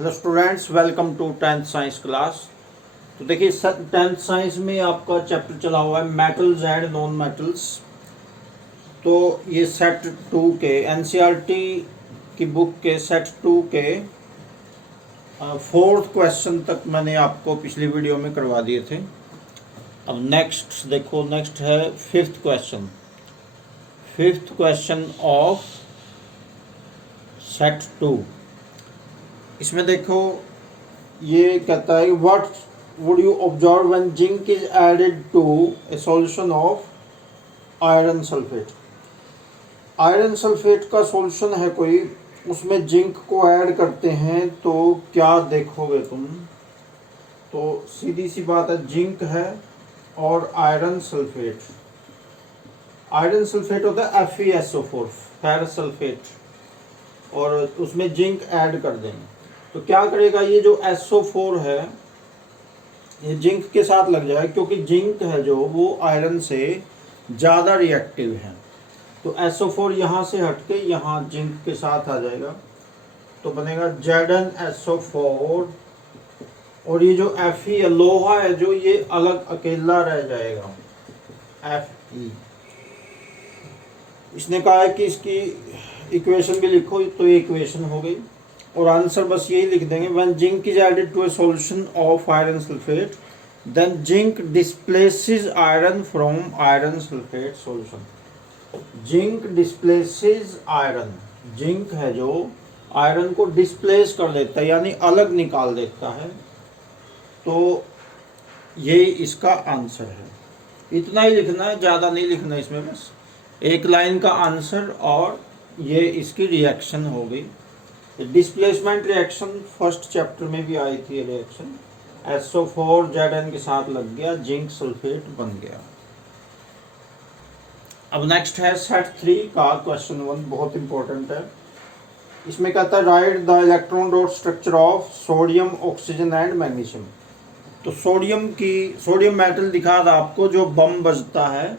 Hello students, welcome to tenth science class. तो देखिए tenth science में आपका चैप्टर चला हुआ है मेटल्स एंड नॉन मेटल्स। तो ये सेट 2 के एनसीईआरटी की बुक के सेट 2 के फोर्थ क्वेश्चन तक मैंने आपको पिछली वीडियो में करवा दिए थे। अब नेक्स्ट देखो, नेक्स्ट है फिफ्थ क्वेश्चन ऑफ सेट 2। इसमें देखो ये कहता है what would you observe when zinc is added to a solution of iron sulphate. Iron sulphate का सॉल्यूशन है कोई, उसमें जिंक को ऐड करते हैं तो क्या देखोगे तुम। तो सीधी सी बात है, जिंक है और आयरन सल्फेट होता है FeSO4 फेरस सल्फेट, और उसमें जिंक ऐड कर देंगे तो क्या करेगा, ये जो SO4 है ये जिंक के साथ लग जाएगा, क्योंकि जिंक है जो वो आयरन से ज़्यादा रिएक्टिव है। तो SO4 यहाँ से हटके यहाँ जिंक के साथ आ जाएगा तो बनेगा ZnSO4, और ये जो Fe लोहा है जो ये अलग अकेला रह जाएगा Fe। इसने कहा है कि इसकी इक्वेशन भी लिखो, तो ये इक्वेशन हो गई और आंसर बस यही लिख देंगे। When zinc is added to a solution of iron sulphate then zinc displaces iron from iron sulphate solution. Zinc displaces iron, zinc है जो आयरन को डिस्प्लेस कर देता है यानी अलग निकाल देता है। तो ये इसका आंसर है। इतना ही लिखना है, ज़्यादा नहीं लिखना इसमें, बस एक लाइन का आंसर और ये इसकी रिएक्शन हो गई। डिस्प्लेसमेंट रिएक्शन फर्स्ट चैप्टर में भी आई थी, रिएक्शन SO4 Zn के साथ लग गया, जिंक सल्फेट बन गया। अब नेक्स्ट है सेट 3 का क्वेश्चन 1, बहुत इंपॉर्टेंट है। इसमें कहता है right the electron dot structure of sodium, oxygen and magnesium. तो सोडियम मेटल दिखा था आपको, जो बम बजता है,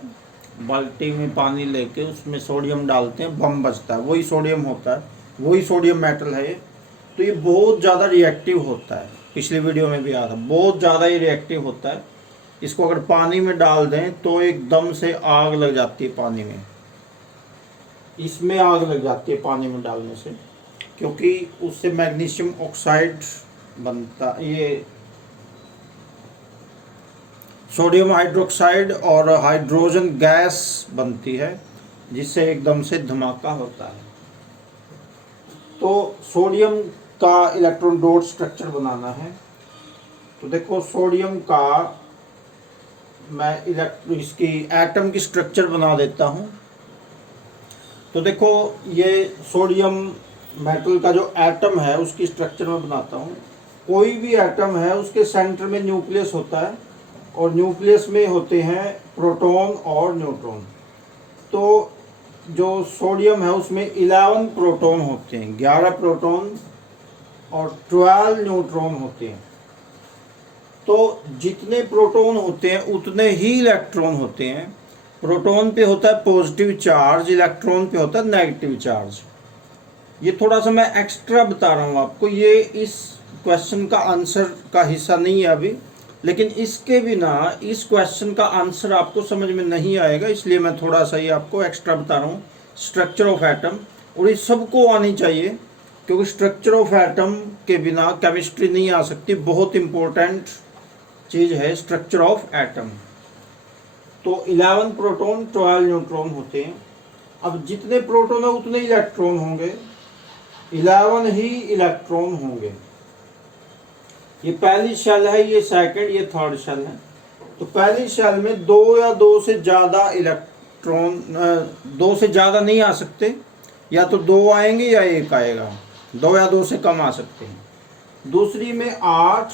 बाल्टी में पानी लेके उसमें सोडियम डालते हैं, बम बजता है, वही सोडियम होता है, वही सोडियम मेटल है। तो ये बहुत ज़्यादा रिएक्टिव होता है, पिछली वीडियो में भी आया था, बहुत ज़्यादा ही रिएक्टिव होता है। इसको अगर पानी में डाल दें तो एकदम से आग लग जाती है पानी में, इसमें आग लग जाती है पानी में डालने से, क्योंकि उससे मैग्नीशियम ऑक्साइड बनता, ये सोडियम हाइड्रोक्साइड और हाइड्रोजन गैस बनती है, जिससे एकदम से धमाका होता है। तो सोडियम का इलेक्ट्रॉन डॉट स्ट्रक्चर बनाना है। तो देखो सोडियम का मैं इसकी एटम की स्ट्रक्चर बना देता हूँ। तो देखो ये सोडियम मेटल का जो एटम है उसकी स्ट्रक्चर मैं बनाता हूँ। कोई भी एटम है उसके सेंटर में न्यूक्लियस होता है, और न्यूक्लियस में होते हैं प्रोटॉन और न्यूट्रॉन। तो जो सोडियम है उसमें 11 प्रोटॉन होते हैं, 11 प्रोटॉन और 12 न्यूट्रॉन होते हैं। तो जितने प्रोटॉन होते हैं उतने ही इलेक्ट्रॉन होते हैं। प्रोटॉन पे होता है पॉजिटिव चार्ज, इलेक्ट्रॉन पे होता है नेगेटिव चार्ज। ये थोड़ा सा मैं एक्स्ट्रा बता रहा हूँ आपको, ये इस क्वेश्चन का आंसर का हिस्सा नहीं है अभी, लेकिन इसके बिना इस क्वेश्चन का आंसर आपको समझ में नहीं आएगा, इसलिए मैं थोड़ा सा ये आपको एक्स्ट्रा बता रहा हूँ। स्ट्रक्चर ऑफ एटम, और ये सबको आनी चाहिए, क्योंकि स्ट्रक्चर ऑफ एटम के बिना केमिस्ट्री नहीं आ सकती। बहुत इंपॉर्टेंट चीज़ है स्ट्रक्चर ऑफ एटम। तो 11 प्रोटॉन 12 न्यूट्रॉन होते हैं। अब जितने प्रोटॉन है उतने इलेक्ट्रॉन होंगे, 11 ही इलेक्ट्रॉन होंगे। ये पहली शेल है, ये सेकंड, ये थर्ड शेल है। तो पहली शेल में 2 या 2 से ज़्यादा इलेक्ट्रॉन, 2 से ज़्यादा नहीं आ सकते, या तो 2 आएंगे या 1 आएगा, 2 या 2 से कम आ सकते हैं। दूसरी में 8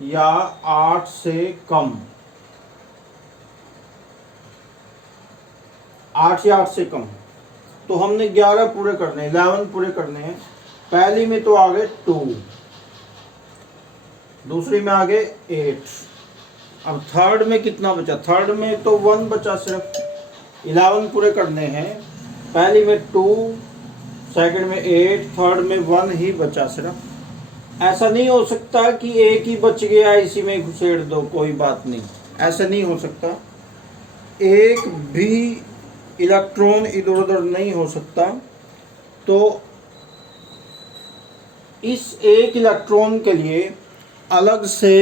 या 8 से कम, 8 या 8 से कम। तो हमने 11 पूरे करने, 11 पूरे करने हैं। पहली में तो आ गए 2, दूसरी में आ गए 8। अब थर्ड में कितना बचा, थर्ड में तो 1 बचा, सिर्फ 11 पूरे करने हैं। पहली में 2, सेकंड में 8, थर्ड में 1 ही बचा सिर्फ। ऐसा नहीं हो सकता कि एक ही बच गया इसी में घुसेड़ दो, कोई बात नहीं, ऐसा नहीं हो सकता। एक भी इलेक्ट्रॉन इधर उधर नहीं हो सकता। तो इस एक इलेक्ट्रॉन के लिए अलग से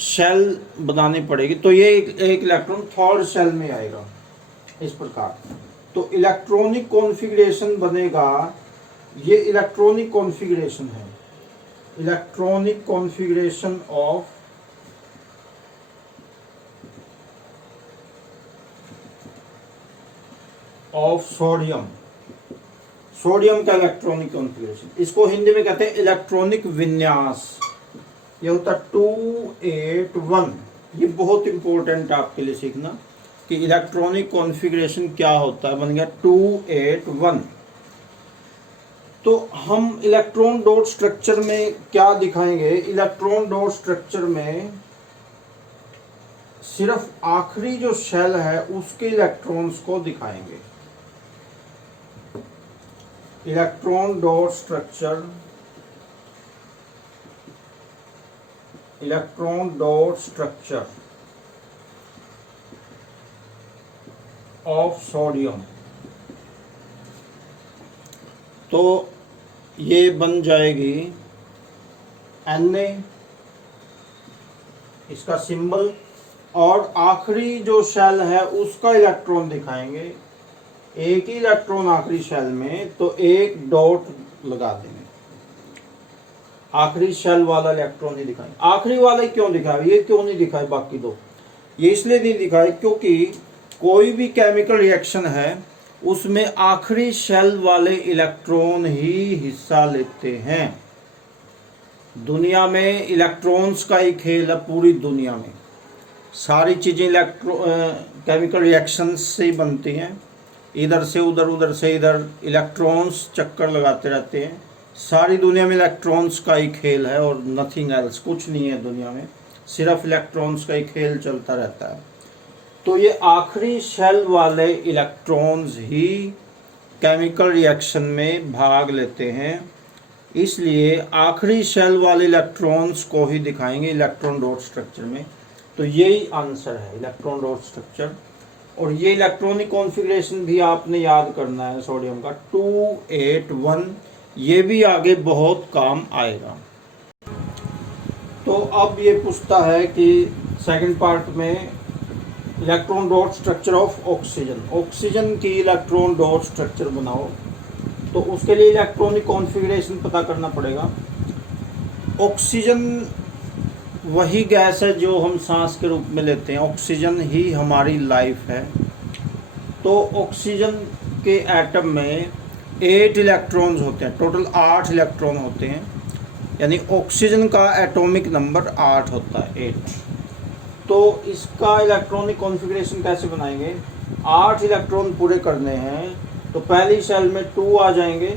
शेल बनानी पड़ेगी। तो ये एक इलेक्ट्रॉन थर्ड शेल में आएगा इस प्रकार। तो इलेक्ट्रॉनिक कॉन्फ़िगरेशन बनेगा, ये इलेक्ट्रॉनिक कॉन्फ़िगरेशन है, electronic configuration of sodium, sodium का इलेक्ट्रॉनिक कॉन्फ़िगरेशन, इसको हिंदी में कहते हैं इलेक्ट्रॉनिक विन्यास। ये होता 281। ये बहुत इंपॉर्टेंट आपके लिए सीखना कि इलेक्ट्रॉनिक कॉन्फ़िगरेशन क्या होता है। बन गया 281। तो हम इलेक्ट्रॉन डॉट स्ट्रक्चर में क्या दिखाएंगे, इलेक्ट्रॉन डॉट स्ट्रक्चर में सिर्फ आखिरी जो शेल है उसके इलेक्ट्रॉन्स को दिखाएंगे। Electron dot structure, electron dot structure of sodium. तो ये बन जाएगी Na, इसका सिंबल, और आखिरी जो शेल है उसका इलेक्ट्रॉन दिखाएंगे। एक ही इलेक्ट्रॉन आखिरी शेल में, तो एक डॉट लगा देंगे, आखिरी शेल वाला इलेक्ट्रॉन ही दिखाएंगे। आखिरी वाला ही क्यों दिखाया, ये क्यों नहीं दिखाए बाकी दो, ये इसलिए नहीं दिखाए क्योंकि कोई भी केमिकल रिएक्शन है उसमें आखिरी शेल वाले इलेक्ट्रॉन ही हिस्सा लेते हैं। दुनिया में इलेक्ट्रॉन्स का ही खेल है, पूरी दुनिया में सारी चीज़ें केमिकल रिएक्शंस से ही बनती हैं। इधर से उधर, उधर से इधर इलेक्ट्रॉन्स चक्कर लगाते रहते हैं। सारी दुनिया में इलेक्ट्रॉन्स का ही खेल है और नथिंग एल्स, कुछ नहीं है दुनिया में, सिर्फ इलेक्ट्रॉन्स का ही खेल चलता रहता है। तो ये आखिरी शेल वाले इलेक्ट्रॉन्स ही केमिकल रिएक्शन में भाग लेते हैं, इसलिए आखिरी शेल वाले इलेक्ट्रॉन्स को ही दिखाएंगे इलेक्ट्रॉन डॉट स्ट्रक्चर में। तो यही आंसर है, इलेक्ट्रॉन डॉट स्ट्रक्चर। और ये इलेक्ट्रॉनिक कॉन्फ़िगरेशन भी आपने याद करना है सोडियम का 281, ये भी आगे बहुत काम आएगा। तो अब ये पूछता है कि सेकंड पार्ट में electron dot structure of oxygen, oxygen की इलेक्ट्रॉन डॉट स्ट्रक्चर बनाओ। तो उसके लिए इलेक्ट्रॉनिक कॉन्फ़िगरेशन पता करना पड़ेगा। ऑक्सीजन वही गैस है जो हम सांस के रूप में लेते हैं, ऑक्सीजन ही हमारी लाइफ है। तो ऑक्सीजन के एटम में 8 इलेक्ट्रॉन्स होते हैं, टोटल 8 इलेक्ट्रॉन होते हैं, यानी ऑक्सीजन का एटॉमिक नंबर 8 होता है, 8। तो इसका इलेक्ट्रॉनिक कॉन्फ़िगरेशन कैसे बनाएंगे, 8 इलेक्ट्रॉन पूरे करने हैं तो पहली शेल में 2 आ जाएंगे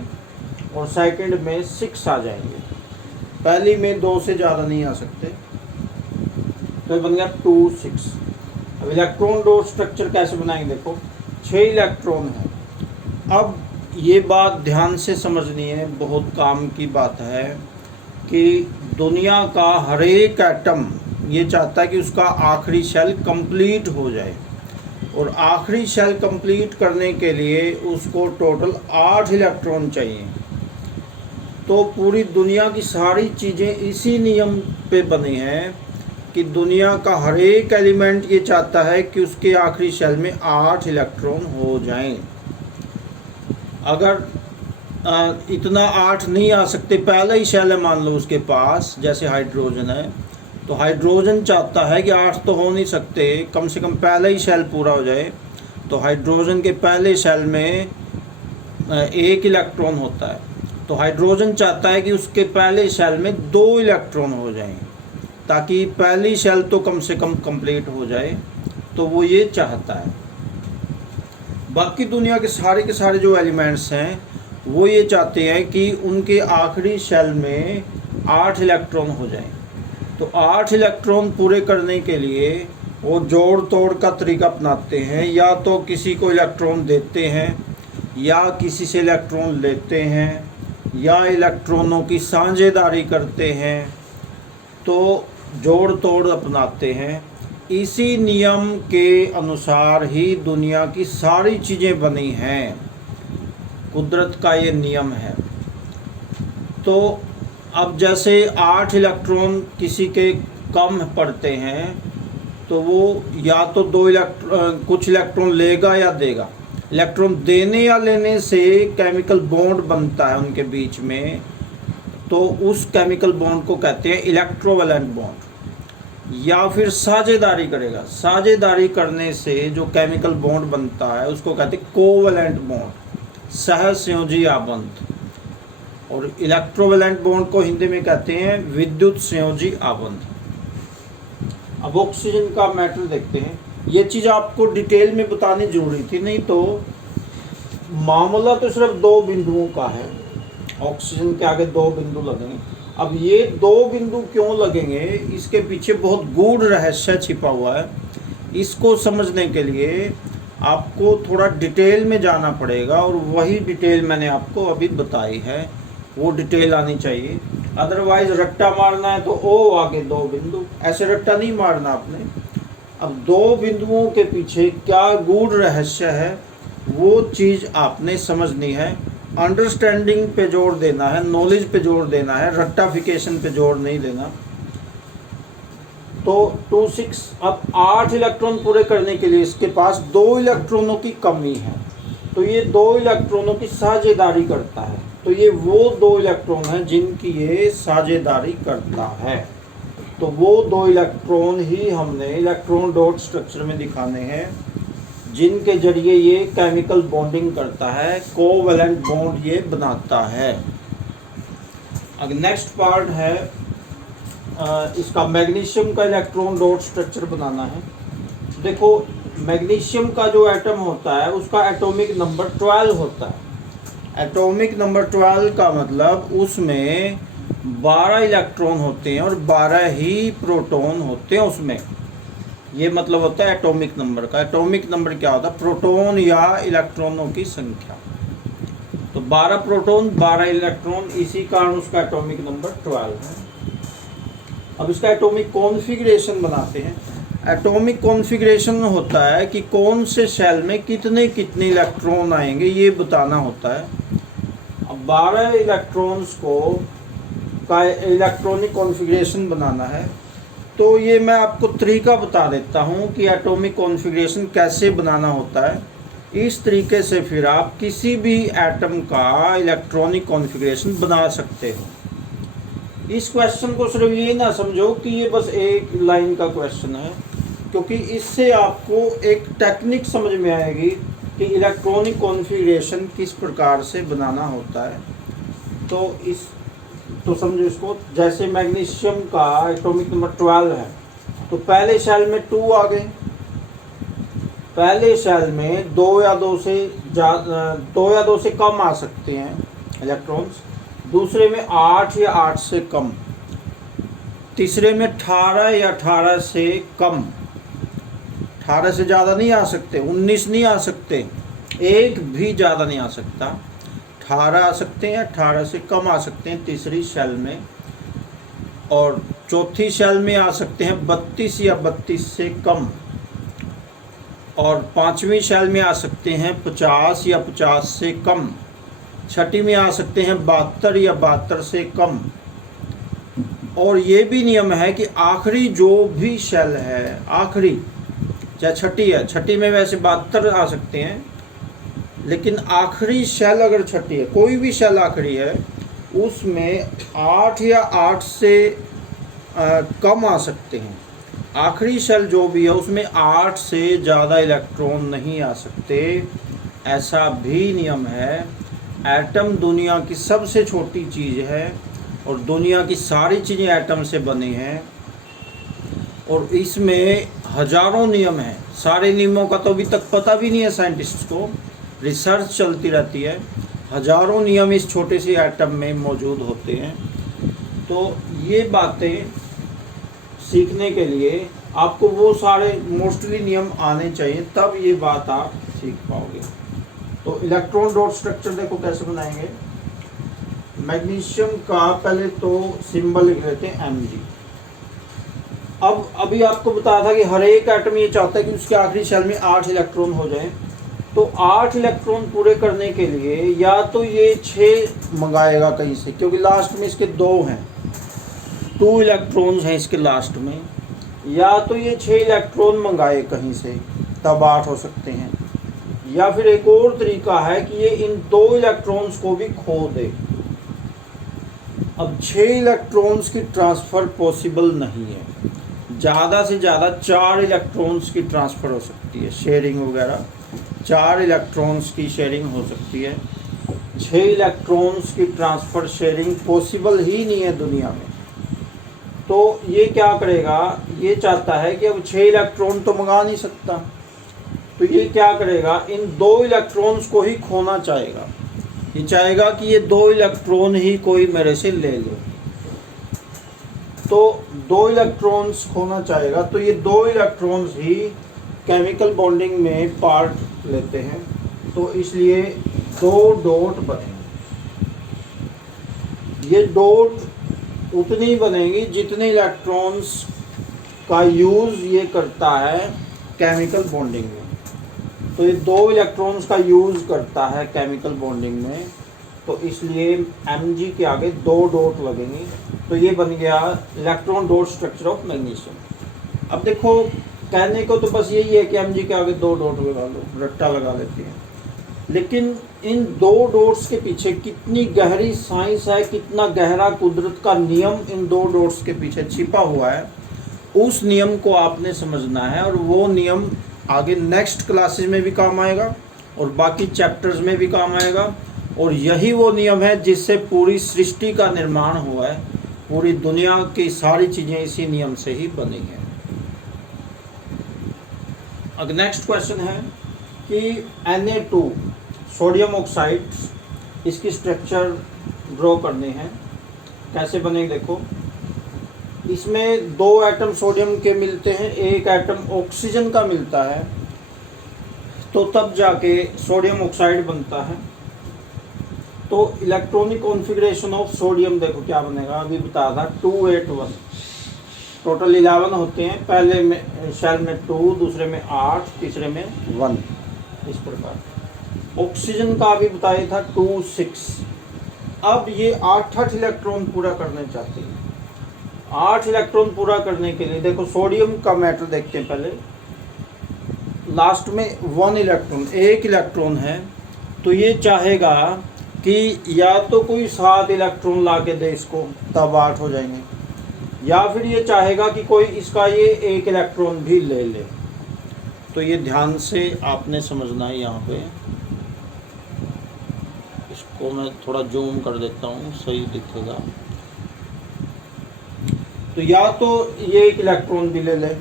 और सेकंड में 6 आ जाएंगे। पहली में 2 से ज़्यादा नहीं आ सकते, तो ये बन गया 2 6। अब इलेक्ट्रॉन डॉट स्ट्रक्चर कैसे बनाएंगे, देखो 6 इलेक्ट्रॉन है। अब ये बात ध्यान से समझनी है, बहुत काम की बात है कि दुनिया का हर एक एटम ये चाहता है कि उसका आखिरी शेल कंप्लीट हो जाए, और आखिरी शेल कंप्लीट करने के लिए उसको टोटल 8 इलेक्ट्रॉन चाहिए। तो पूरी दुनिया की सारी चीज़ें इसी नियम पे बनी हैं कि दुनिया का हर एक एलिमेंट ये चाहता है कि उसके आखिरी शेल में 8 इलेक्ट्रॉन हो जाएं। अगर इतना 8 नहीं आ सकते, पहला ही शेल है मान लो उसके पास, जैसे हाइड्रोजन है, तो हाइड्रोजन चाहता है कि 8 तो हो नहीं सकते, कम से कम पहला ही शेल पूरा हो जाए। तो हाइड्रोजन के पहले शेल में 1 इलेक्ट्रॉन होता है, तो हाइड्रोजन चाहता है कि उसके पहले शेल में 2 इलेक्ट्रॉन हो जाएं, ताकि पहली शेल तो कम से कम कंप्लीट हो जाए। तो वो ये चाहता है। बाकी दुनिया के सारे जो एलिमेंट्स हैं वो ये चाहते हैं कि उनके आखिरी शेल में 8 इलेक्ट्रॉन हो जाएं। तो 8 इलेक्ट्रॉन पूरे करने के लिए वो जोड़ तोड़ का तरीका अपनाते हैं, या तो किसी को इलेक्ट्रॉन देते हैं या किसी से इलेक्ट्रॉन लेते हैं, या इलेक्ट्रॉनों की साझेदारी करते हैं तो जोड़ तोड़ अपनाते हैं। इसी नियम के अनुसार ही दुनिया की सारी चीज़ें बनी हैं। कुदरत का ये नियम है। तो अब जैसे 8 इलेक्ट्रॉन किसी के कम पड़ते हैं तो वो या तो कुछ इलेक्ट्रॉन लेगा या देगा। इलेक्ट्रॉन देने या लेने से केमिकल बॉन्ड बनता है उनके बीच में, तो उस केमिकल बॉन्ड को कहते हैं इलेक्ट्रोवैलेंट बॉन्ड। या फिर साझेदारी करेगा, साझेदारी करने से जो केमिकल बॉन्ड बनता है उसको कहते हैं कोवैलेंट बॉन्ड, सहसंयोजी आबंध। और इलेक्ट्रोवैलेंट बॉन्ड को हिंदी में कहते हैं विद्युत संयोजी आबंध। अब ऑक्सीजन का मैटर देखते हैं। ये चीज़ आपको डिटेल में बतानी जरूरी थी, नहीं तो मामला तो सिर्फ 2 बिंदुओं का है। ऑक्सीजन के आगे 2 बिंदु लगेंगे। अब ये 2 बिंदु क्यों लगेंगे, इसके पीछे बहुत गूढ़ रहस्य छिपा हुआ है। इसको समझने के लिए आपको थोड़ा डिटेल में जाना पड़ेगा, और वही डिटेल मैंने आपको अभी बताई है, वो डिटेल आनी चाहिए। अदरवाइज रट्टा मारना है तो ओ आगे 2 बिंदु, ऐसे रट्टा नहीं मारना आपने। अब 2 बिंदुओं के पीछे क्या गूढ़ रहस्य है वो चीज़ आपने समझनी है। अंडरस्टैंडिंग पे जोर देना है, नॉलेज पे जोर देना है, रट्टाफिकेशन पे जोर नहीं देना। तो 26 अब 8 इलेक्ट्रॉन पूरे करने के लिए इसके पास 2 इलेक्ट्रॉनों की कमी है, तो ये 2 इलेक्ट्रॉनों की साझेदारी करता है। तो ये वो 2 इलेक्ट्रॉन हैं जिनकी ये साझेदारी करता है। तो वो 2 इलेक्ट्रॉन ही हमने इलेक्ट्रॉन डॉट स्ट्रक्चर में दिखाने हैं, जिनके जरिए ये केमिकल बॉन्डिंग करता है, कोवैलेंट बॉन्ड ये बनाता है। अब नेक्स्ट पार्ट है इसका मैग्नीशियम का इलेक्ट्रॉन डॉट स्ट्रक्चर बनाना है। देखो मैग्नीशियम का जो एटम होता है उसका एटॉमिक नंबर 12 होता है। एटॉमिक नंबर 12 का मतलब उसमें 12 इलेक्ट्रॉन होते हैं और 12 ही प्रोटॉन होते हैं उसमें। ये मतलब होता है एटॉमिक नंबर का। एटॉमिक नंबर क्या होता है, प्रोटॉन या इलेक्ट्रॉनों की संख्या। तो 12 प्रोटॉन 12 इलेक्ट्रॉन, इसी कारण उसका एटॉमिक नंबर 12 है। अब इसका एटॉमिक कॉन्फ़िगरेशन बनाते हैं। एटॉमिक कॉन्फ़िगरेशन होता है कि कौन से शेल में कितने कितने इलेक्ट्रॉन आएंगे, ये बताना होता है। अब 12 इलेक्ट्रॉन्स को का इलेक्ट्रॉनिक कॉन्फ़िगरेशन बनाना है, तो ये मैं आपको तरीका बता देता हूँ कि एटॉमिक कॉन्फ़िगरेशन कैसे बनाना होता है। इस तरीके से फिर आप किसी भी एटम का इलेक्ट्रॉनिक कॉन्फ़िगरेशन बना सकते हो। इस क्वेश्चन को सिर्फ ये ना समझो कि ये बस एक लाइन का क्वेश्चन है, क्योंकि इससे आपको एक टेक्निक समझ में आएगी कि इलेक्ट्रॉनिक कॉन्फ़िगरेशन किस प्रकार से बनाना होता है। तो समझो इसको, जैसे मैग्नीशियम का एटॉमिक नंबर 12 है, तो पहले शेल में 2 आ गए। पहले शेल में 2 या 2 से कम आ सकते हैं इलेक्ट्रॉन्स। दूसरे में 8 या 8 से कम। तीसरे में 18 या 18 से कम। 18 से ज़्यादा नहीं आ सकते, 19 नहीं आ सकते, एक भी ज़्यादा नहीं आ सकता। 18 आ सकते हैं, 18 से कम आ सकते हैं तीसरी शेल में। और चौथी शेल में आ सकते हैं 32 या 32 से कम। और पांचवी शेल में आ सकते हैं 50 या 50 से कम। छठी में आ सकते हैं 72 या 72 से कम। और ये भी नियम है कि आखिरी जो भी शेल है, आखिरी चाहे छठी है, छठी में वैसे 72 आ सकते हैं, लेकिन आखिरी शेल अगर छठी है, कोई भी शेल आखिरी है, उसमें 8 या 8 से कम आ सकते हैं। आखिरी शेल जो भी है उसमें 8 से ज़्यादा इलेक्ट्रॉन नहीं आ सकते, ऐसा भी नियम है। एटम दुनिया की सबसे छोटी चीज़ है और दुनिया की सारी चीज़ें एटम से बनी हैं, और इसमें हजारों नियम हैं। सारे नियमों का तो अभी तक पता भी नहीं है साइंटिस्ट को, रिसर्च चलती रहती है। हजारों नियम इस छोटे से एटम में मौजूद होते हैं। तो ये बातें सीखने के लिए आपको वो सारे मोस्टली नियम आने चाहिए, तब ये बात आप सीख पाओगे। तो इलेक्ट्रॉन डॉट स्ट्रक्चर देखो कैसे बनाएंगे। मैग्नीशियम का पहले तो सिंबल लिख लेते हैं Mg। अब अभी आपको बताया था कि हर एक एटम ये चाहता है कि उसके आखिरी शेल में 8 इलेक्ट्रॉन हो जाए। तो 8 इलेक्ट्रॉन पूरे करने के लिए या तो ये 6 मंगाएगा कहीं से, क्योंकि लास्ट में इसके 2 हैं, 2 इलेक्ट्रॉन्स हैं इसके लास्ट में, या तो ये 6 इलेक्ट्रॉन मंगाए कहीं से, तब 8 हो सकते हैं। या फिर एक और तरीका है कि ये इन 2 इलेक्ट्रॉन्स को भी खो दे। अब 6 इलेक्ट्रॉन्स की ट्रांसफ़र पॉसिबल नहीं है, ज़्यादा से ज़्यादा 4 इलेक्ट्रॉन्स की ट्रांसफ़र हो सकती है, शेयरिंग वगैरह 4 इलेक्ट्रॉन्स की शेयरिंग हो सकती है। 6 इलेक्ट्रॉन्स की ट्रांसफ़र शेयरिंग पॉसिबल ही नहीं है दुनिया में। तो ये क्या करेगा, ये चाहता है कि अब 6 इलेक्ट्रॉन तो मंगा नहीं सकता, तो ये क्या करेगा, इन 2 इलेक्ट्रॉन्स को ही खोना चाहेगा। ये चाहेगा कि ये 2 इलेक्ट्रॉन ही कोई मेरे से ले ले, तो 2 इलेक्ट्रॉन्स खोना चाहेगा। तो ये 2 इलेक्ट्रॉन्स ही केमिकल बॉन्डिंग में पार्ट लेते हैं, तो इसलिए 2 डॉट बनेंगे। ये डॉट उतनी बनेंगी जितने इलेक्ट्रॉन्स का यूज़ ये करता है केमिकल बॉन्डिंग में। तो ये 2 इलेक्ट्रॉन्स का यूज़ करता है केमिकल बॉन्डिंग में, तो इसलिए Mg के आगे 2 डॉट लगेंगे। तो ये बन गया electron dot structure of magnesium. अब देखो, कहने को तो बस यही है कि Mg के आगे 2 डॉट लगा लो, रट्टा लगा लेते हैं, लेकिन इन 2 डॉट्स के पीछे कितनी गहरी साइंस है, कितना गहरा कुदरत का नियम इन 2 डॉट्स के पीछे छिपा हुआ है, उस नियम को आपने समझना है। और वो नियम आगे नेक्स्ट क्लासेस में भी काम आएगा और बाकी चैप्टर्स में भी काम आएगा। और यही वो नियम है जिससे पूरी सृष्टि का निर्माण हुआ है, पूरी दुनिया की सारी चीज़ें इसी नियम से ही बनी हैं। अब नेक्स्ट क्वेश्चन है कि Na2 सोडियम ऑक्साइड, इसकी स्ट्रक्चर ड्रॉ करने हैं, कैसे बनेगी। देखो, इसमें 2 एटम सोडियम के मिलते हैं, 1 एटम ऑक्सीजन का मिलता है, तो तब जाके सोडियम ऑक्साइड बनता है। तो इलेक्ट्रॉनिक कॉन्फ़िगरेशन ऑफ सोडियम देखो क्या बनेगा, अभी बताया था 281, टोटल 11 होते हैं, पहले में शेल में 2, दूसरे में 8, तीसरे में 1, इस प्रकार। ऑक्सीजन का भी बताया था 2, 6। अब ये 8 इलेक्ट्रॉन पूरा करना चाहते हैं। 8 इलेक्ट्रॉन पूरा करने के लिए देखो, सोडियम का मैटर देखते हैं पहले। लास्ट में 1 इलेक्ट्रॉन, 1 इलेक्ट्रॉन है, तो ये चाहेगा कि या तो कोई 7 इलेक्ट्रॉन ला के दे इसको, तब 8 हो जाएंगे, या फिर ये चाहेगा कि कोई इसका ये 1 इलेक्ट्रॉन भी ले ले। तो ये ध्यान से आपने समझना है। यहाँ पे इसको मैं थोड़ा जूम कर देता हूँ, सही दिखेगा। तो या तो ये 1 इलेक्ट्रॉन भी ले ले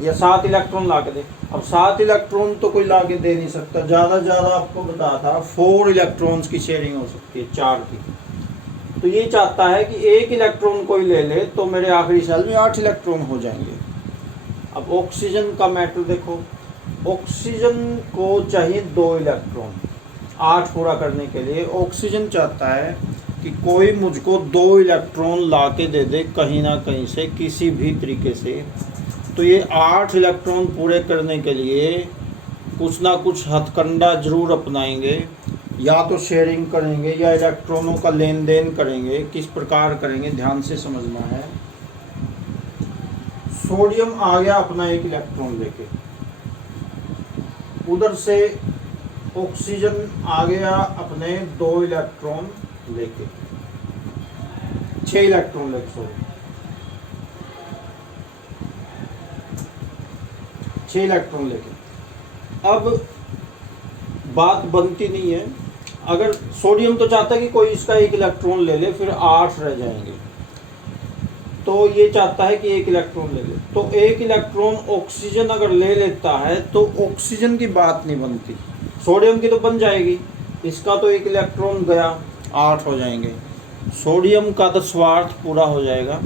या 7 इलेक्ट्रॉन ला के दे। अब 7 इलेक्ट्रॉन तो कोई ला के दे नहीं सकता, ज़्यादा ज़्यादा आपको बताया था 4 इलेक्ट्रॉन्स की शेयरिंग हो सकती है, 4 की। तो ये चाहता है कि 1 इलेक्ट्रॉन कोई ले ले तो मेरे आखिरी शेल में 8 इलेक्ट्रॉन हो जाएंगे। अब ऑक्सीजन का मैटर देखो, ऑक्सीजन को चाहिए 2 इलेक्ट्रॉन 8 पूरा करने के लिए। ऑक्सीजन चाहता है कि कोई मुझको 2 इलेक्ट्रॉन ला के दे दे कहीं ना कहीं से, किसी भी तरीके से। तो ये 8 इलेक्ट्रॉन पूरे करने के लिए कुछ ना कुछ हथकंडा जरूर अपनाएंगे, या तो शेयरिंग करेंगे या इलेक्ट्रॉनों का लेन देन करेंगे। किस प्रकार करेंगे, ध्यान से समझना है। सोडियम आ गया अपना 1 इलेक्ट्रॉन लेके, उधर से ऑक्सीजन आ गया अपने 2 इलेक्ट्रॉन लेके, 6 इलेक्ट्रॉन लेके, सॉरी 6 इलेक्ट्रॉन लेके। अब बात बनती नहीं है, अगर सोडियम तो चाहता है कि कोई इसका 1 इलेक्ट्रॉन ले ले, फिर 8 रह जाएंगे। तो ये चाहता है कि 1 इलेक्ट्रॉन ले ले, तो 1 इलेक्ट्रॉन ऑक्सीजन अगर ले लेता है तो ऑक्सीजन की बात नहीं बनती, सोडियम की तो बन जाएगी। इसका तो 1 इलेक्ट्रॉन गया, 8 हो जाएंगे। सोडियम का तो स्वार्थ पूरा हो जाएगा,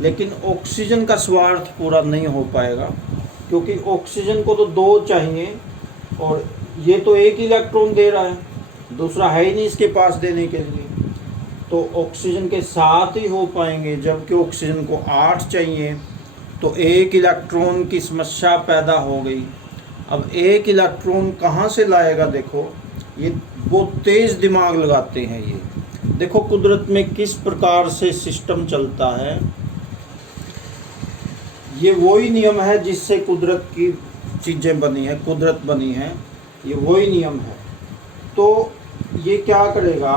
लेकिन ऑक्सीजन का स्वार्थ पूरा नहीं हो पाएगा, क्योंकि ऑक्सीजन को तो 2 चाहिए और ये तो 1 इलेक्ट्रॉन दे रहा है, दूसरा है ही नहीं इसके पास देने के लिए। तो ऑक्सीजन के 7 ही हो पाएंगे, जबकि ऑक्सीजन को 8 चाहिए। तो 1 इलेक्ट्रॉन की समस्या पैदा हो गई। अब 1 इलेक्ट्रॉन कहाँ से लाएगा? देखो ये बहुत तेज़ दिमाग लगाते हैं ये। देखो कुदरत में किस प्रकार से सिस्टम चलता है। ये वही नियम है जिससे कुदरत की चीज़ें बनी है, कुदरत बनी है, ये वही नियम है। तो ये क्या करेगा?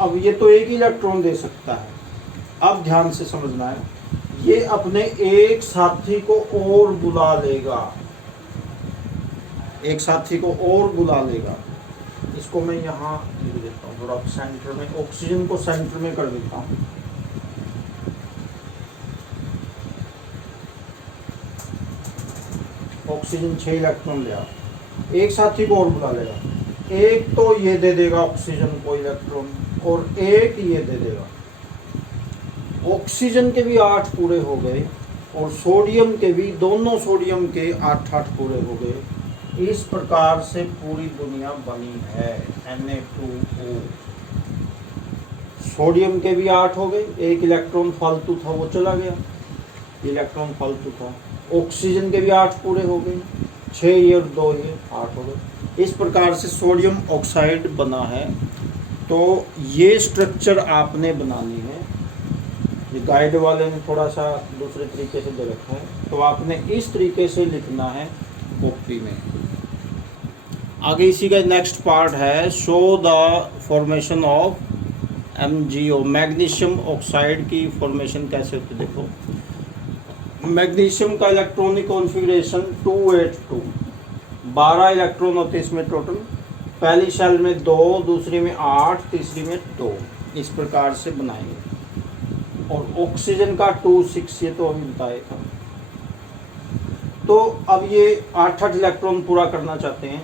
अब ये तो 1 इलेक्ट्रॉन दे सकता है। अब ध्यान से समझना है, ये अपने एक साथी को और बुला लेगा, एक साथी को और बुला लेगा। इसको मैं यहाँ लिख देता हूँ थोड़ा सेंटर में, ऑक्सीजन को सेंटर में कर देता हूँ। ऑक्सीजन 6 इलेक्ट्रॉन ले आओ, एक साथी को और बुला लेगा। एक तो ये दे देगा ऑक्सीजन को इलेक्ट्रॉन और एक ये दे देगा। ऑक्सीजन के भी 8 पूरे हो गए और सोडियम के भी, दोनों सोडियम के 8 पूरे हो गए। इस प्रकार से पूरी दुनिया बनी है, Na2O। सोडियम के भी 8 हो गए, एक इलेक्ट्रॉन फालतू था वो चला गया, इलेक्ट्रॉन फालतू था। ऑक्सीजन के भी 8 पूरे हो गए, 6 ये और 2 ये 8 हो गए। इस प्रकार से सोडियम ऑक्साइड बना है। तो ये स्ट्रक्चर आपने बनानी है। ये गाइड वाले ने थोड़ा सा दूसरे तरीके से दे रखा है, तो आपने इस तरीके से लिखना है कॉपी में। आगे इसी का नेक्स्ट पार्ट है, show the formation of MgO, magnesium oxide की फॉर्मेशन कैसे होती है। देखो मैग्नीशियम का इलेक्ट्रॉनिक कॉन्फ़िगरेशन 282, 12 इलेक्ट्रॉन होते हैं इसमें टोटल। पहली शेल में 2, दूसरी में 8, तीसरी में 2, इस प्रकार से बनाएंगे। और ऑक्सीजन का 26, ये तो अभी बताएगा। तो अब ये 8 इलेक्ट्रॉन पूरा करना चाहते हैं।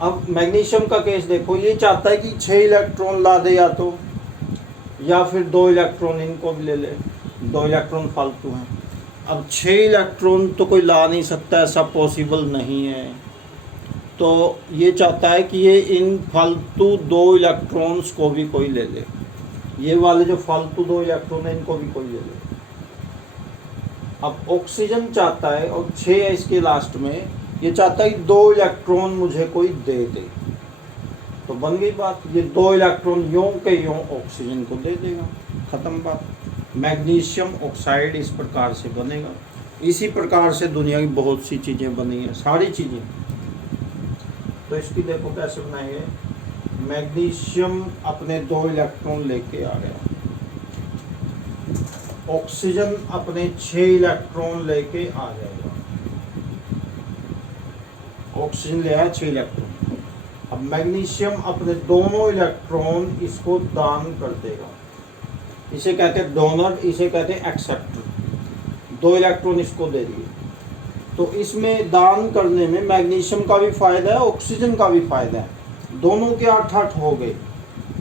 अब मैग्नीशियम का केस देखो, ये चाहता है कि 6 इलेक्ट्रॉन ला दे या फिर 2 इलेक्ट्रॉन इनको भी ले ले, 2 इलेक्ट्रॉन फालतू हैं। अब 6 इलेक्ट्रॉन तो कोई ला नहीं सकता, ऐसा पॉसिबल नहीं है। तो ये चाहता है कि ये इन फालतू 2 इलेक्ट्रॉन्स को भी कोई ले ले, ये वाले जो फालतू 2 इलेक्ट्रॉन है इनको भी कोई ले ले। अब ऑक्सीजन चाहता है, और 6 है इसके लास्ट में, ये चाहता है कि 2 इलेक्ट्रॉन मुझे कोई दे दे। तो बन गई बात, ये 2 इलेक्ट्रॉन यों के यों ऑक्सीजन को दे देगा, ख़त्म बात। मैग्नीशियम ऑक्साइड इस प्रकार से बनेगा। इसी प्रकार से दुनिया की बहुत सी चीज़ें बनी हैं, सारी चीज़ें। तो इसकी देखो कैसे बनाएंगे। मैग्नीशियम अपने 2 इलेक्ट्रॉन लेके आ गया, ऑक्सीजन अपने 6 इलेक्ट्रॉन लेके आ जाएगा। ऑक्सीजन ले आया 6 इलेक्ट्रॉन। अब मैग्नीशियम अपने दोनों इलेक्ट्रॉन इसको दान कर देगा। इसे कहते हैं डोनर, इसे कहते हैं एक्सेप्टर। 2 इलेक्ट्रॉन इसको दे दिए। तो इसमें दान करने में मैग्नीशियम का भी फायदा है, ऑक्सीजन का भी फायदा है। दोनों के 8 हो गए।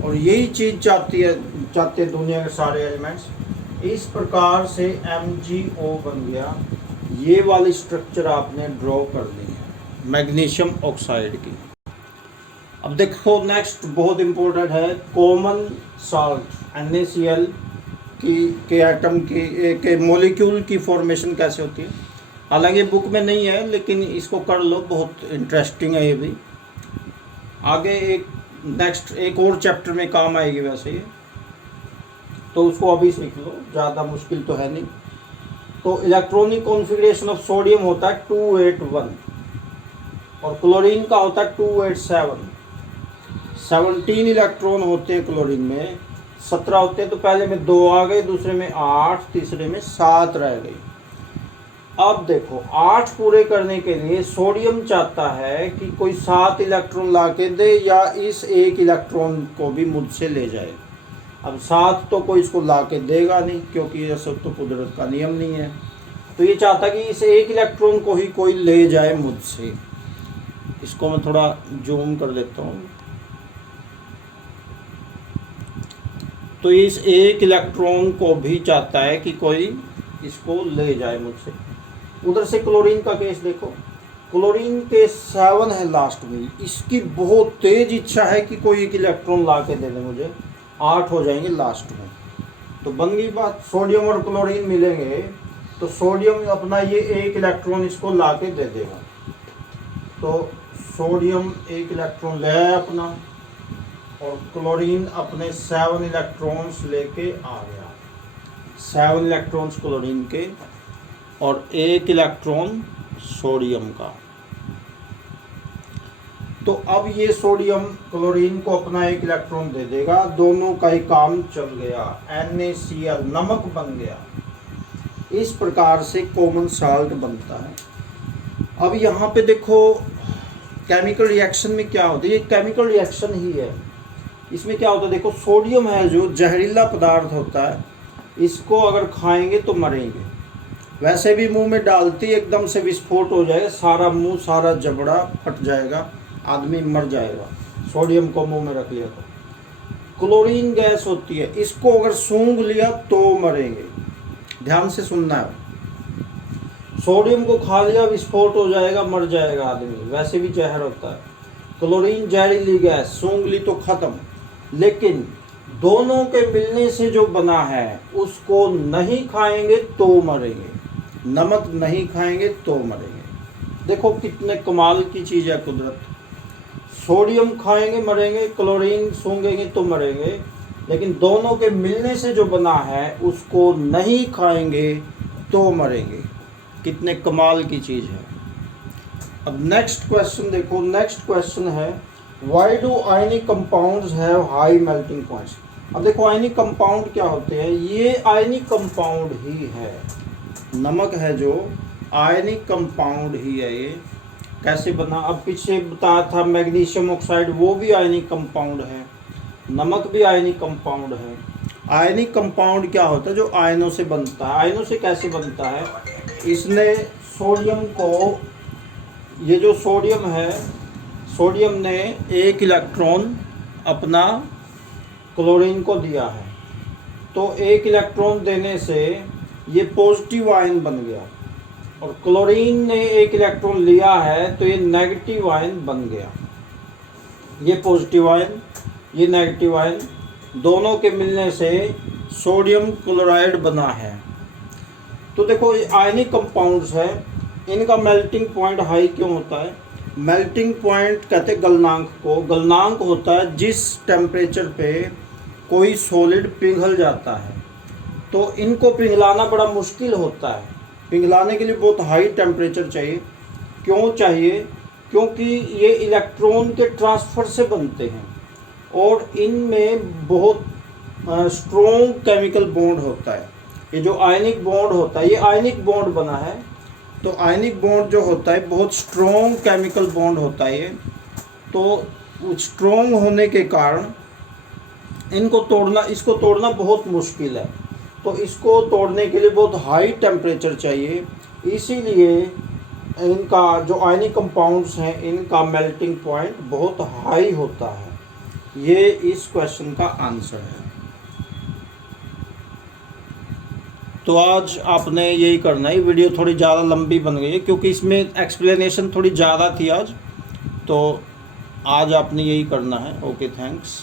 और यही चीज़ चाहते हैं दुनिया के सारे एलिमेंट्स। इस प्रकार से MgO बन गया। ये वाली स्ट्रक्चर आपने ड्रॉ करनी है मैग्नीशियम ऑक्साइड की। अब देखो नेक्स्ट बहुत इम्पोर्टेंट है, कॉमन साल्ट NaCl के एटम के मॉलिक्यूल की फॉर्मेशन कैसे होती है। हालांकि बुक में नहीं है, लेकिन इसको कर लो, बहुत इंटरेस्टिंग है ये भी। आगे एक और चैप्टर में काम आएगी वैसे ये, तो उसको अभी सीख लो, ज़्यादा मुश्किल तो है नहीं। तो इलेक्ट्रॉनिक कॉन्फ़िगरेशन ऑफ सोडियम होता है 281 और क्लोरीन का होता है 287। 17 इलेक्ट्रॉन होते हैं क्लोरीन में, 17 होते हैं। तो पहले में 2 आ गए, दूसरे में 8, तीसरे में 7 रह गई। अब देखो 8 पूरे करने के लिए सोडियम चाहता है कि कोई 7 इलेक्ट्रॉन ला के दे या इस 1 इलेक्ट्रॉन को भी मुझसे ले जाए। अब 7 तो कोई इसको ला के देगा नहीं, क्योंकि ये सब तो कुदरत का नियम नहीं है। तो ये चाहता कि इस 1 इलेक्ट्रॉन को ही कोई ले जाए मुझसे। इसको मैं थोड़ा जूम कर देता हूँ। तो इस 1 इलेक्ट्रॉन को भी चाहता है कि कोई इसको ले जाए मुझसे। उधर से क्लोरीन का केस देखो, क्लोरीन के 7 है लास्ट में। इसकी बहुत तेज इच्छा है कि कोई 1 इलेक्ट्रॉन ला के दे दे मुझे, 8 हो जाएंगे लास्ट में। तो बन गई बात, सोडियम और क्लोरीन मिलेंगे तो सोडियम अपना ये 1 इलेक्ट्रॉन इसको ला के दे देगा। तो सोडियम 1 इलेक्ट्रॉन ले आया अपना, और क्लोरीन अपने 7 इलेक्ट्रॉन्स लेके आ गया। 7 इलेक्ट्रॉन्स क्लोरीन के और 1 इलेक्ट्रॉन सोडियम का। तो अब ये सोडियम क्लोरीन को अपना 1 इलेक्ट्रॉन दे देगा, दोनों का ही काम चल गया, NaCl नमक बन गया। इस प्रकार से कॉमन साल्ट बनता है। अब यहाँ पे देखो केमिकल रिएक्शन में क्या होता है, ये केमिकल रिएक्शन ही है। इसमें क्या होता है, देखो सोडियम है जो जहरीला पदार्थ होता है, इसको अगर खाएंगे तो मरेंगे। वैसे भी मुंह में डालते ही एकदम से विस्फोट हो जाएगा, सारा मुंह सारा जबड़ा फट जाएगा, आदमी मर जाएगा। सोडियम को मुंह में रख लिया तो। क्लोरीन गैस होती है, इसको अगर सूंघ लिया तो मरेंगे। ध्यान से सुनना है, सोडियम को खा लिया विस्फोट हो जाएगा, मर जाएगा आदमी, वैसे भी जहर होता है। क्लोरीन जहरीली गैस, सूंघ ली तो खत्म। लेकिन दोनों के मिलने से जो बना है उसको नहीं खाएंगे तो मरेंगे, नमक नहीं खाएंगे तो मरेंगे। देखो कितने कमाल की चीज़ है कुदरत। सोडियम खाएंगे मरेंगे, क्लोरीन सूंघेंगे तो मरेंगे, लेकिन दोनों के मिलने से जो बना है उसको नहीं खाएंगे तो मरेंगे। कितने कमाल की चीज़ है। अब नेक्स्ट क्वेश्चन देखो, नेक्स्ट क्वेश्चन है why do ionic compounds have high melting points. अब देखो आयनिक कंपाउंड क्या होते हैं, ये आयनिक कंपाउंड ही है, नमक है जो आयनिक कंपाउंड ही है। ये कैसे बना, अब पीछे बताया था मैग्नीशियम ऑक्साइड, वो भी आयनिक कंपाउंड है, नमक भी आयनिक कंपाउंड है। आयनिक कंपाउंड क्या होता है, जो आयनों से बनता है। आयनों से कैसे बनता है, इसने सोडियम को, ये जो सोडियम है, सोडियम ने 1 इलेक्ट्रॉन अपना क्लोरीन को दिया है, तो 1 इलेक्ट्रॉन देने से ये पॉजिटिव आयन बन गया, और क्लोरीन ने 1 इलेक्ट्रॉन लिया है तो ये नेगेटिव आयन बन गया। ये पॉजिटिव आयन, ये नेगेटिव आयन, दोनों के मिलने से सोडियम क्लोराइड बना है। तो देखो ये आयनिक कंपाउंड्स है, इनका मेल्टिंग पॉइंट हाई क्यों होता है। मेल्टिंग पॉइंट कहते हैं गलनांक को। गलनांक होता है जिस टेम्परेचर पे कोई सॉलिड पिघल जाता है, तो इनको पिघलाना बड़ा मुश्किल होता है। पिघलाने के लिए बहुत हाई टेम्परेचर चाहिए। क्यों चाहिए, क्योंकि ये इलेक्ट्रॉन के ट्रांसफ़र से बनते हैं और इनमें बहुत स्ट्रॉन्ग केमिकल बॉन्ड होता है। ये जो आयनिक बॉन्ड होता है, ये आयनिक बॉन्ड बना है, तो आयनिक बॉन्ड जो होता है बहुत स्ट्रॉन्ग केमिकल बॉन्ड होता है ये। तो स्ट्रॉन्ग होने के कारण इनको तोड़ना, इसको तोड़ना बहुत मुश्किल है। तो इसको तोड़ने के लिए बहुत हाई टेम्परेचर चाहिए, इसीलिए इनका जो आयनिक कंपाउंड्स हैं इनका मेल्टिंग पॉइंट बहुत हाई होता है। ये इस क्वेश्चन का आंसर है। तो आज आपने यही करना है। वीडियो थोड़ी ज़्यादा लंबी बन गई है क्योंकि इसमें एक्सप्लेनेशन थोड़ी ज़्यादा थी आज, तो आज आपने यही करना है। Okay, thanks.